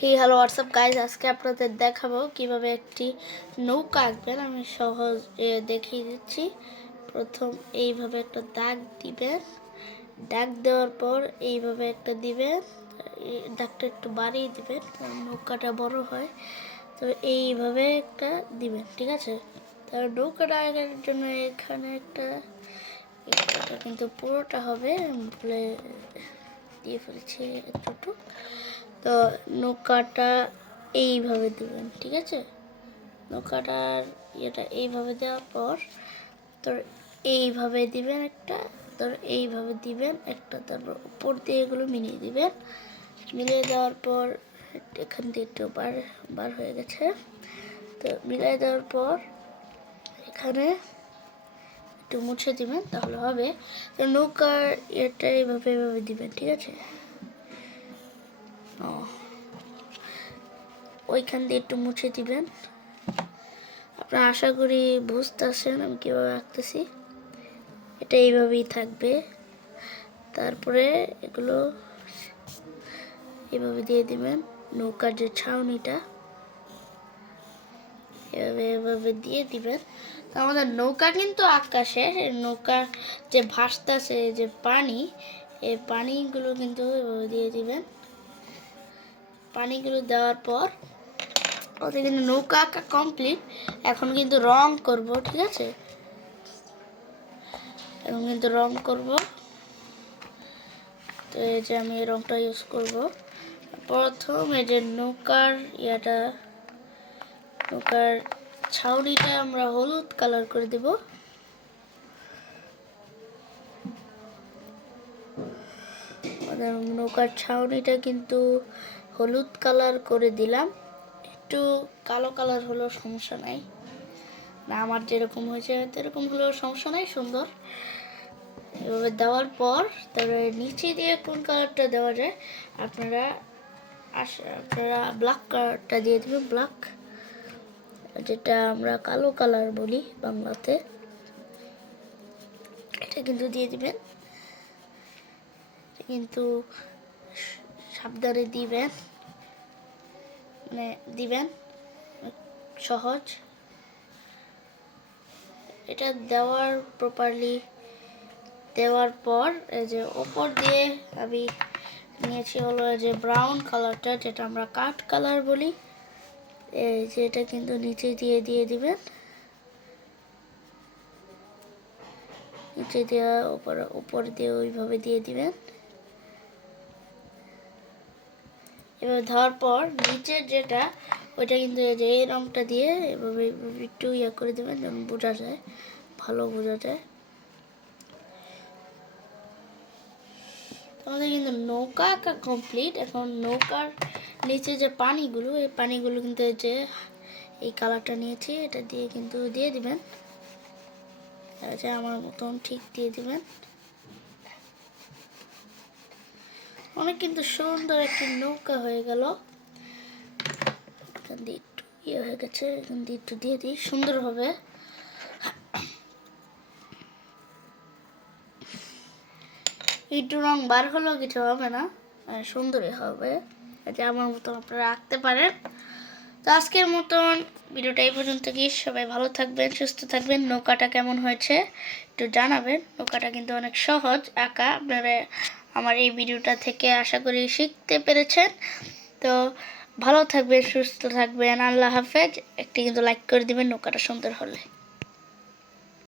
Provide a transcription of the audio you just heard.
Hello WhatsApp guys, আজকে আপনাদের দেখাবো কিভাবে একটি নৌকা আঁকবেন। আমি সহজ দেখিয়ে দিচ্ছি। প্রথম এইভাবে একটা দাগ দিবেন, দাগ দেওয়ার পর এইভাবে একটা দিবেন, দাগটা একটু বাড়িয়ে দিবেন কারণ নৌকাটা বড় হয়। তো এইভাবে একটা দিবেন, ঠিক আছে। তারপর নৌকাটা আঁকার জন্য এখানে একটা কিন্তু পুরোটা হবে বলে দিয়ে ফেলেছি একটু। তো নৌকাটা এইভাবে দিবেন, ঠিক আছে। নৌকাটার এটা এইভাবে দেওয়ার পর তোর এইভাবে দিবেন একটা, তোর এইভাবে দিবেন একটা, তারপর উপর দিয়ে এগুলো মিলিয়ে দিবেন। মিলিয়ে দেওয়ার পর এখান দিয়ে একটু বার হয়ে গেছে। তো মিলিয়ে দেওয়ার পর এখানে একটু মুছে দিবেন, তাহলে হবে। তো নৌকার এটা এইভাবে দিবেন, ঠিক আছে। ওইখান দিয়ে একটু মুছে দিবেন। আপনারা আশা করি বুঝতেছেন আমি কীভাবে আঁকতেছি। এটা এইভাবেই থাকবে। তারপরে এগুলো এভাবে দিয়ে দিবেন। নৌকার যে ছাউনিটা এভাবে দিয়ে দিবেন। আমাদের নৌকা কিন্তু আকাশে, নৌকা যে ভাসতেছে যে পানি, এই পানিগুলো কিন্তু এভাবে দিয়ে দিবেন। পানিগুলো দেওয়ার পর ওদের কিন্তু নৌকা আঁকা কমপ্লিট। এখন কিন্তু রং করব, ঠিক আছে। এখন কিন্তু রং করব। তো এই যে আমি এই রংটা ইউজ করব। প্রথম এই যে নৌকার নৌকার ছাউনিটা আমরা হলুদ কালার করে দেব। নৌকার ছাউনিটা কিন্তু হলুদ কালার করে দিলাম। একটু কালো কালার হলেও সমস্যা নাই, না আমার যেরকম হয়েছে সেরকম হলেও সমস্যা নাই, সুন্দর। এভাবে দেওয়ার পর তারপরে নিচে দিয়ে কোন কালারটা দেওয়া যায় আপনারা ব্ল্যাক কালারটা দিয়ে দেবেন। ব্ল্যাক, যেটা আমরা কালো কালার বলি বাংলাতে, এটা কিন্তু দিয়ে দিবেন। কিন্তু সাবধানে দিবেন, মানে দিবেন সহজ। এটা প্রপারলি দেওয়ার পর এই যে ওপর দিয়ে আমি নিয়েছি হলো যে ব্রাউন কালারটা, যেটা আমরা কাঠ কালার বলি। এই যে এটা কিন্তু নিচে দিয়ে দিবেন, নিচে দেওয়া উপর দিয়ে ওইভাবে দিয়ে দিবেন। এবার দেওয়ার পর নিচের যেটা ওইটা কিন্তু এই যে এই রংটা দিয়ে এভাবে একটু করে দেবেন, যেন বোঝা যায়, ভালো বোঝা যায়। আমাদের কিন্তু নৌকা আঁকা কমপ্লিট। এখন নৌকার নিচে যে পানিগুলো, এই পানিগুলো কিন্তু যে এই কালারটা নিয়েছি এটা দিয়ে কিন্তু দিয়ে দিবেন। আচ্ছা, আমার মতন ঠিক দিয়ে দিবেন। অনেক কিন্তু সুন্দর একটি নৌকা হয়ে গেল। এখান দিয়ে একটু হয়ে গেছে, এখান দিয়ে একটু দিয়ে দিই, সুন্দর হবে। একটু রং বার হলেও কিছু হবে না, সুন্দরই হবে। আচ্ছা, আমার মতন আপনারা আঁকতে পারেন। তো আজকের মতন ভিডিওটা এই পর্যন্ত। গিয়ে সবাই ভালো থাকবেন, সুস্থ থাকবেন। নৌকাটা কেমন হয়েছে একটু জানাবেন। নৌকাটা কিন্তু অনেক সহজ আঁকা। আপনারা আমার এই ভিডিওটা থেকে আশা করি শিখতে পেরেছেন। তো ভালো থাকবেন, সুস্থ থাকবেন। আল্লাহ হাফেজ। একটি কিন্তু লাইক করে দিবেন নৌকাটা সুন্দর হলে।